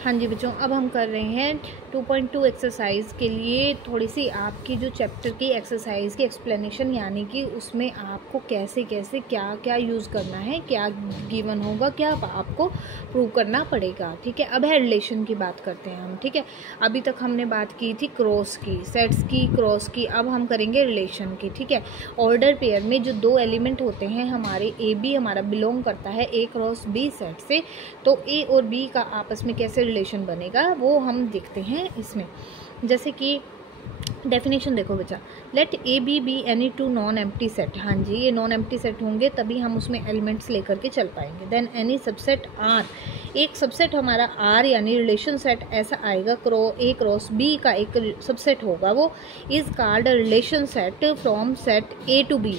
हाँ जी बच्चों, अब हम कर रहे हैं 2.2 एक्सरसाइज के लिए थोड़ी सी आपकी जो चैप्टर की एक्सरसाइज की एक्सप्लेनेशन, यानी कि उसमें आपको कैसे कैसे क्या क्या यूज़ करना है, क्या गिवन होगा, क्या आपको प्रूव करना पड़ेगा। ठीक है, अब है रिलेशन की बात करते हैं हम। ठीक है, अभी तक हमने बात की थी क्रॉस की, सेट्स की, क्रॉस की। अब हम करेंगे रिलेशन की। ठीक है, ऑर्डर पेयर में जो दो एलिमेंट होते हैं हमारे, ए बी हमारा बिलोंग करता है ए क्रॉस बी सेट से, तो ए और बी का आपस में कैसे रिलेशन बनेगा वो हम देखते हैं इसमें। जैसे कि डेफिनेशन देखो बच्चा, let A B any two non empty set. हाँ जी, ये नॉन एम्प्टी सेट होंगे तभी हम उसमें एलिमेंट्स लेकर के चल पाएंगे। देन एनी सबसेट आर, एक सबसेट हमारा आर यानी रिलेशन सेट ऐसा आएगा, ए क्रॉस बी का एक सबसेट होगा, वो is called relation set from set A to B.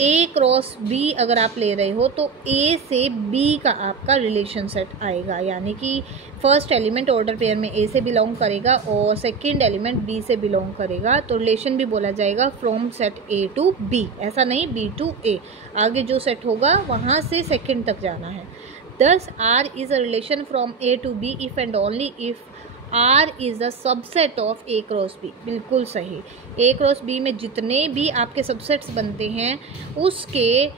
A cross B अगर आप ले रहे हो तो ए से बी का आपका रिलेशन सेट आएगा, यानी कि फर्स्ट एलिमेंट ऑर्डर पेयर में ए से बिलोंग करेगा और सेकंड एलिमेंट बी से बिलोंग करेगा, तो रिलेशन भी बोला जाएगा from set A to B, ऐसा नहीं बी टू ए, आगे जो सेट होगा वहाँ से सेकंड तक जाना है। Thus R is a relation from A to B if and only if R is a subset of A cross B. बिल्कुल सही, ए क्रॉस बी में जितने भी आपके सबसेट्स बनते हैं उसके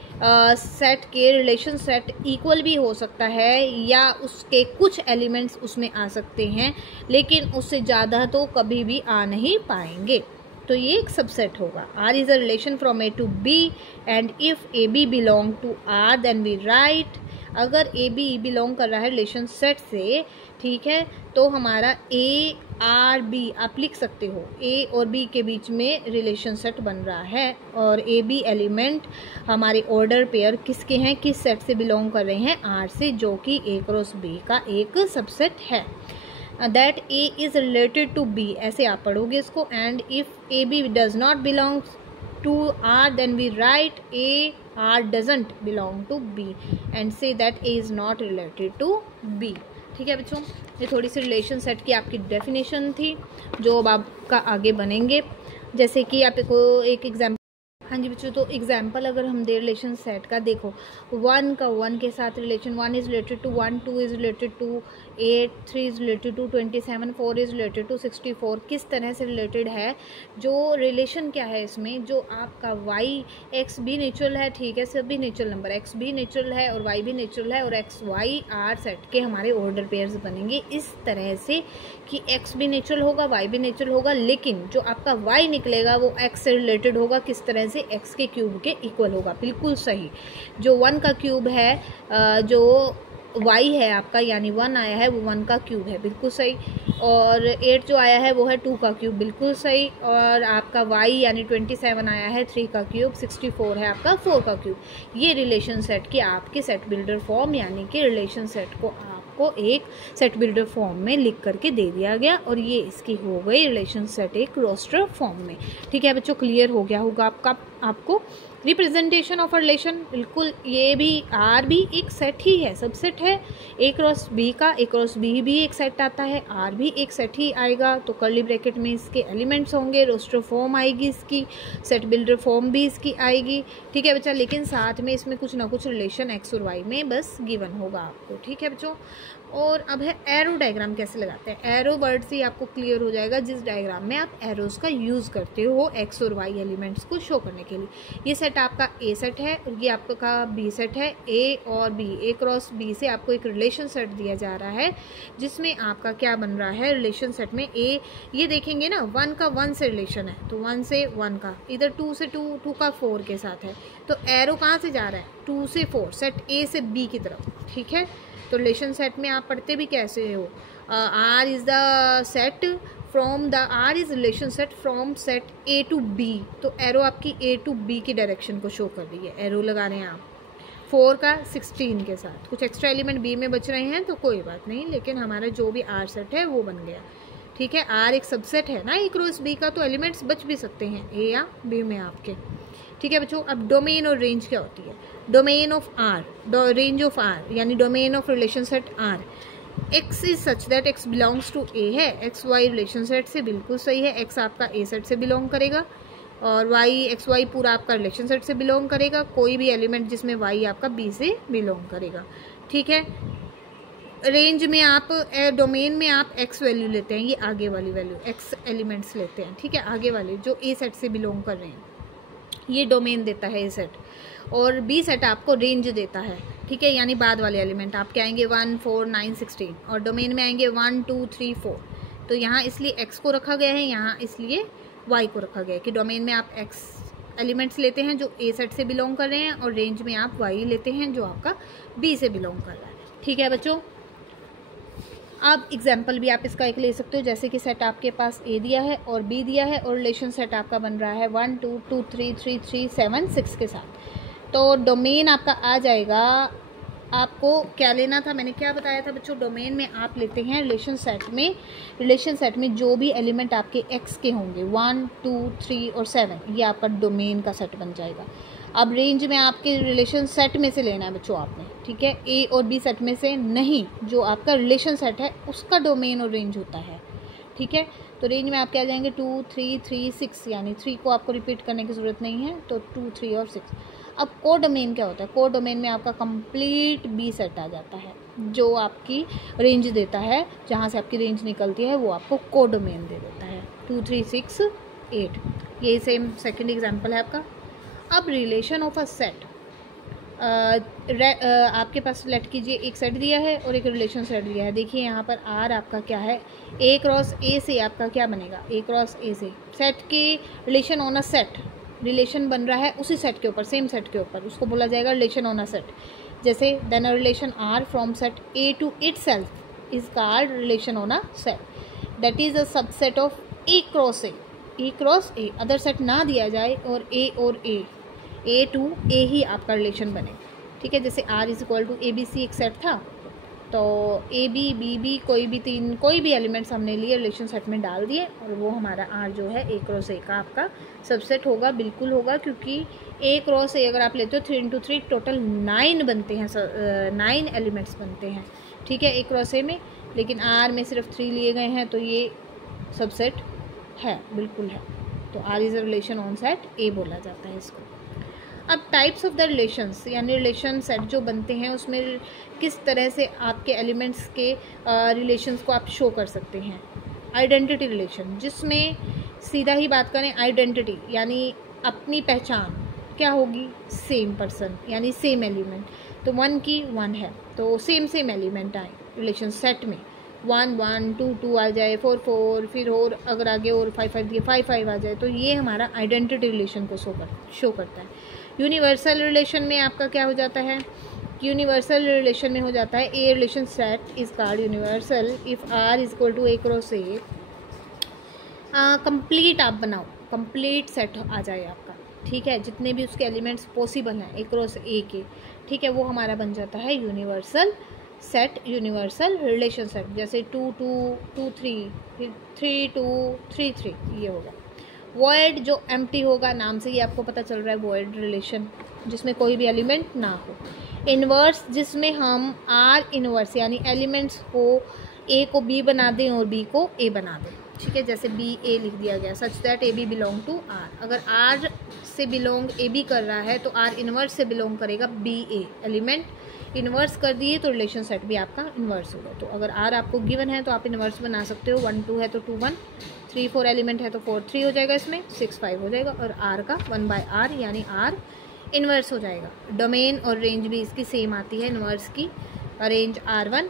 सेट के रिलेशन सेट इक्वल भी हो सकता है, या उसके कुछ एलिमेंट्स उसमें आ सकते हैं, लेकिन उससे ज़्यादा तो कभी भी आ नहीं पाएंगे, तो ये एक सबसेट होगा। R is a relation from A to B and if A B belong to R then we write, अगर ए बी बिलोंग कर रहा है रिलेशन सेट से, ठीक है, तो हमारा ए आर बी आप लिख सकते हो, ए और बी के बीच में रिलेशन सेट बन रहा है, और ए बी एलिमेंट हमारे ऑर्डर पेयर किसके हैं, किस सेट से बिलोंग कर रहे हैं, आर से, जो कि ए क्रॉस बी का एक सबसेट है। That A is related to B, ऐसे आप पढ़ोगे इसको। And if A B does not belong to R then we write A R doesn't belong to B and say that A is not related to B। ठीक है बच्चों, ये थोड़ी सी relation set की आपकी डेफिनेशन थी जो अब आपका आगे बनेंगे। जैसे कि आपको एक एग्जाम्पल, हाँ जी बच्चों, तो एग्जाम्पल अगर हम दे रिलेशन सेट का, देखो वन का वन के साथ relation, one is related to one, two is related to 8, 3 is related to 27, 4 is related to 64, किस तरह से रिलेटेड है। जो रिलेशन क्या है इसमें, जो आपका वाई एक्स भी नेचुरल है, ठीक है, सभी नेचुरल नंबर, एक्स भी नेचुरल है और वाई भी नेचुरल है, और एक्स वाई आर सेट के हमारे ऑर्डर पेयर्स बनेंगे इस तरह से कि एक्स भी नेचुरल होगा, वाई भी नेचुरल होगा, लेकिन जो आपका वाई निकलेगा वो एक्स से रिलेटेड होगा, किस तरह से, एक्स के क्यूब के इक्वल होगा। बिल्कुल सही, जो वन का क्यूब है, जो y है आपका, यानी 1 आया है वो 1 का क्यूब है, बिल्कुल सही, और 8 जो आया है वो है 2 का क्यूब, बिल्कुल सही, और आपका y यानी 27 आया है 3 का क्यूब, 64 है आपका 4 का क्यूब। ये रिलेशन सेट की आपके सेट बिल्डर फॉर्म, यानी कि रिलेशन सेट को आपको एक सेट बिल्डर फॉर्म में लिख करके दे दिया गया, और ये इसकी हो गई रिलेशन सेट एक रोस्टर फॉर्म में। ठीक है बच्चों, क्लियर हो गया होगा आपको रिप्रेजेंटेशन ऑफ रिलेशन। बिल्कुल, ये भी आर भी एक सेट ही है, सबसेट है ए क्रॉस बी का, ए क्रॉस बी भी एक सेट आता है, आर भी एक सेट ही आएगा, तो कर्ली ब्रैकेट में इसके एलिमेंट्स होंगे, रोस्टर फॉर्म आएगी इसकी, सेट बिल्डर फॉर्म भी इसकी आएगी। ठीक है बच्चा, लेकिन साथ में इसमें कुछ ना कुछ रिलेशन एक्स और वाई में बस गिवन होगा आपको। ठीक है बच्चों, और अब है एरो डायग्राम कैसे लगाते हैं। एरो वर्ड से आपको क्लियर हो जाएगा जिस डायग्राम में आप एरोस का यूज़ करते हो एक्स और वाई एलिमेंट्स को शो करने के लिए। ये सेट आपका ए सेट है और ये आपका बी सेट है, ए और बी, ए क्रॉस बी से आपको एक रिलेशन सेट दिया जा रहा है जिसमें आपका क्या बन रहा है, रिलेशन सेट में ए, ये देखेंगे ना 1 का 1 से रिलेशन है, तो 1 से 1 का, इधर 2 से 2, 2 का 4 के साथ है, तो एरो कहाँ से जा रहा है, 2 से 4, सेट ए से बी की तरफ। ठीक है, तो रिलेशन सेट में आप पढ़ते भी कैसे हो, R is the set from the, R is relation set from set A to B, तो एरो आपकी ए टू बी की डायरेक्शन को शो कर रही है, एरो लगा रहे हैं आप 4 का 16 के साथ। कुछ एक्स्ट्रा एलिमेंट बी में बच रहे हैं तो कोई बात नहीं, लेकिन हमारा जो भी आर सेट है वो बन गया। ठीक है, आर एक सबसेट है ना ए क्रॉस बी का, तो एलिमेंट्स बच भी सकते हैं ए या बी में आपके। ठीक है बच्चों, अब डोमेन और रेंज क्या होती है। Domain of R, range of R, यानी domain of relation set R, x is such that x belongs to A है, एक्स वाई रिलेशन सेट से, बिल्कुल सही है, एक्स आपका ए सेट से बिलोंग करेगा और वाई एक्स वाई पूरा आपका रिलेशन सेट से बिलोंग करेगा, कोई भी एलिमेंट जिसमें वाई आपका बी से बिलोंग करेगा। ठीक है, रेंज में आप डोमेन में आप एक्स वैल्यू लेते हैं, ये आगे वाली वैल्यू एक्स एलिमेंट्स लेते हैं, ठीक है, आगे वाले जो ए सेट से बिलोंग कर रहे हैं, ये डोमेन देता है ए सेट, और बी सेट आपको रेंज देता है, ठीक है, यानी बाद वाले एलिमेंट आपके आएंगे 1 4 9 16 और डोमेन में आएंगे 1 2 3 4। तो यहाँ इसलिए एक्स को रखा गया है, यहाँ इसलिए वाई को रखा गया है कि डोमेन में आप एक्स एलिमेंट्स लेते हैं जो ए सेट से बिलोंग कर रहे हैं और रेंज में आप वाई लेते हैं जो आपका बी से बिलोंग कर रहा है, ठीक है बच्चों। अब एग्जाम्पल भी आप इसका एक ले सकते हो, जैसे कि सेट आपके पास ए दिया है और बी दिया है और रिलेशन सेट आपका बन रहा है 1 2 2 3 3 3 7 6 के साथ। तो डोमेन आपका आ जाएगा, आपको क्या लेना था, मैंने क्या बताया था बच्चों, डोमेन में आप लेते हैं रिलेशन सेट में जो भी एलिमेंट आपके एक्स के होंगे 1 2 3 और 7, ये आपका डोमेन का सेट बन जाएगा। अब रेंज में आपके रिलेशन सेट में से लेना है बच्चों आपने, ठीक है, ए और बी सेट में से नहीं, जो आपका रिलेशन सेट है उसका डोमेन और रेंज होता है, ठीक है। तो रेंज में आप क्या जाएंगे 2 3 3 6, यानी 3 को आपको रिपीट करने की ज़रूरत नहीं है, तो 2 3 और 6। अब को डोमेन क्या होता है, को डोमेन में आपका कंप्लीट बी सेट आ जाता है, जो आपकी रेंज देता है, जहाँ से आपकी रेंज निकलती है वो आपको को डोमेन दे देता है 2 3 6 8। ये सेम सेकंड एग्जांपल है आपका। अब रिलेशन ऑफ अ सेट, आपके पास लेट कीजिए एक सेट दिया है और एक रिलेशन सेट दिया है। देखिए यहाँ पर आर आपका क्या है, ए क्रॉस ए से आपका क्या बनेगा, ए क्रॉस ए से सेट के relation on a set, relation बन रहा है उसी सेट के ऊपर, सेम सेट के ऊपर, उसको बोला जाएगा रिलेशन ऑन अ सेट। जैसे then a relation R from set A to itself is called relation on a set, that is a subset of A cross A, other set ना दिया जाए और ए टू ए ही आपका रिलेशन बने, ठीक है। जैसे R is equal to A B C एक सेट था, तो ए बी कोई भी एलिमेंट्स हमने लिए रिलेशन सेट में डाल दिए और वो हमारा आर जो है ए क्रॉस ए का आपका सबसेट होगा, बिल्कुल होगा, क्योंकि ए क्रॉस ए अगर आप लेते हो 3 इंटू 3 टोटल 9 बनते हैं, 9 एलिमेंट्स बनते हैं, ठीक है, ए क्रॉस ए में, लेकिन आर में सिर्फ 3 लिए गए हैं, तो ये सबसेट है, बिल्कुल है। तो R is a relation on set A बोला जाता है इसको। अब टाइप्स ऑफ द रिलेशंस, यानी रिलेशन सेट जो बनते हैं उसमें किस तरह से आपके एलिमेंट्स के रिलेशंस को आप शो कर सकते हैं। आइडेंटिटी रिलेशन, जिसमें सीधा ही बात करें आइडेंटिटी यानी अपनी पहचान क्या होगी, सेम पर्सन यानी सेम एलिमेंट, तो 1 की 1 है तो सेम एलिमेंट आए रिलेशन सेट में, 1 1 2 2 आ जाए, 4 4, फिर और अगर आगे और 5 5 दिए 5 5 आ जाए, तो ये हमारा आइडेंटिटी रिलेशन को शो करता है। यूनिवर्सल रिलेशन में आपका क्या हो जाता है, यूनिवर्सल रिलेशन में हो जाता है a relation set is called universal if R is equal to A cross A. Complete आप बनाओ, कंप्लीट सेट आ जाए आपका, ठीक है, जितने भी उसके एलिमेंट्स पॉसिबल हैं ए क्रॉस ए के, ठीक है, वो हमारा बन जाता है universal set, universal relation set. जैसे 2 2 2 3, फिर 3 2 3 3, ये होगा। वॉइड जो एम्प्टी होगा, नाम से ही आपको पता चल रहा है वॉइड रिलेशन, जिसमें कोई भी एलिमेंट ना हो। इन्वर्स, जिसमें हम आर इन्वर्स यानी एलिमेंट्स को ए को बी बना दें और बी को ए बना दें, ठीक है, जैसे बी ए लिख दिया गया, such that A B belong to R. अगर आर से बिलोंग ए बी कर रहा है तो आर इन्वर्स से बिलोंग करेगा बी ए, एलिमेंट इन्वर्स कर दिए तो रिलेशन सेट भी आपका इन्वर्स होगा। तो अगर आर आपको गिवन है तो आप इन्वर्स बना सकते हो, 1 2 है तो 2 1, 3 4 एलिमेंट है तो 4 3 हो जाएगा, इसमें 6 5 हो जाएगा, और आर का 1 बाय आर यानी आर इन्वर्स हो जाएगा। डोमेन और रेंज भी इसकी सेम आती है, इन्वर्स की रेंज R1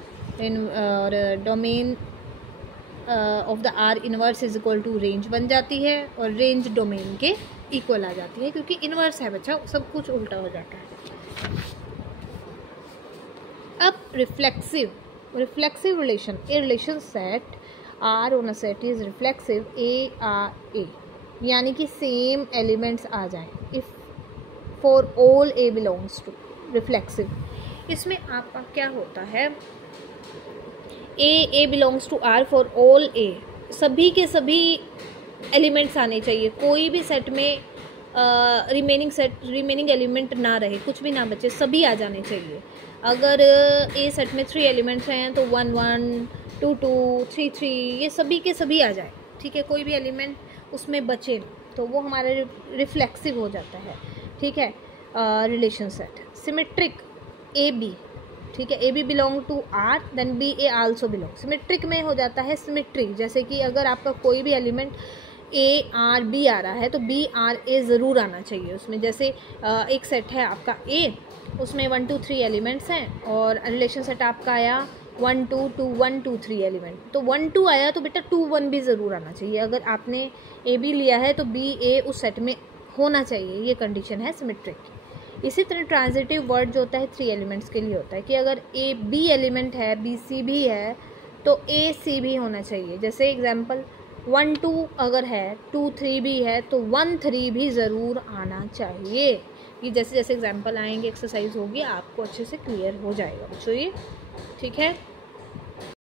और domain of the R inverse is equal to range बन जाती है, और रेंज डोमेन के इक्वल आ जाती है, क्योंकि इन्वर्स है बच्चा, सब कुछ उल्टा हो जाता है। अब reflexive relation, a relation set R on a set is reflexive A R A, यानी कि सेम एलिमेंट्स आ जाएं if for all A belongs to reflexive. इसमें आपका क्या होता है, A belongs to R for all A, सभी के सभी एलिमेंट्स आने चाहिए, कोई भी सेट में रिमेनिंग एलिमेंट ना रहे, कुछ भी ना बचे, सभी आ जाने चाहिए। अगर ए सेट में 3 एलिमेंट्स हैं तो 1 1 2 2 3 3 ये सभी के सभी आ जाए, ठीक है, कोई भी एलिमेंट उसमें बचे तो वो हमारा रिफ्लेक्सिव हो जाता है, ठीक है। Relation set symmetric A B, ठीक है। A B belong to R then B A also belong. Symmetric में हो जाता है सिमेट्री, जैसे कि अगर आपका कोई भी एलिमेंट ए आर बी आ रहा है तो बी आर ए ज़रूर आना चाहिए उसमें। जैसे एक सेट है आपका ए, उसमें 1 2 3 एलिमेंट्स हैं और रिलेशन सेट आपका आया 1 2 2 1 2 3 एलिमेंट, तो 1 2 आया तो बेटा 2 1 भी ज़रूर आना चाहिए। अगर आपने ए बी लिया है तो बी ए उस सेट में होना चाहिए, ये कंडीशन है सिमेट्रिक की। इसी तरह ट्रांजिटिव वर्ड जो होता है 3 एलिमेंट्स के लिए होता है कि अगर ए बी एलिमेंट है, बी सी भी है, तो ए सी भी होना चाहिए। जैसे एग्जाम्पल 1 2 अगर है, 2 3 भी है, तो 1 3 भी ज़रूर आना चाहिए। ये जैसे जैसे एग्जाम्पल आएंगे, एक्सरसाइज होगी, आपको अच्छे से क्लियर हो जाएगा बच्चों ये, ठीक है।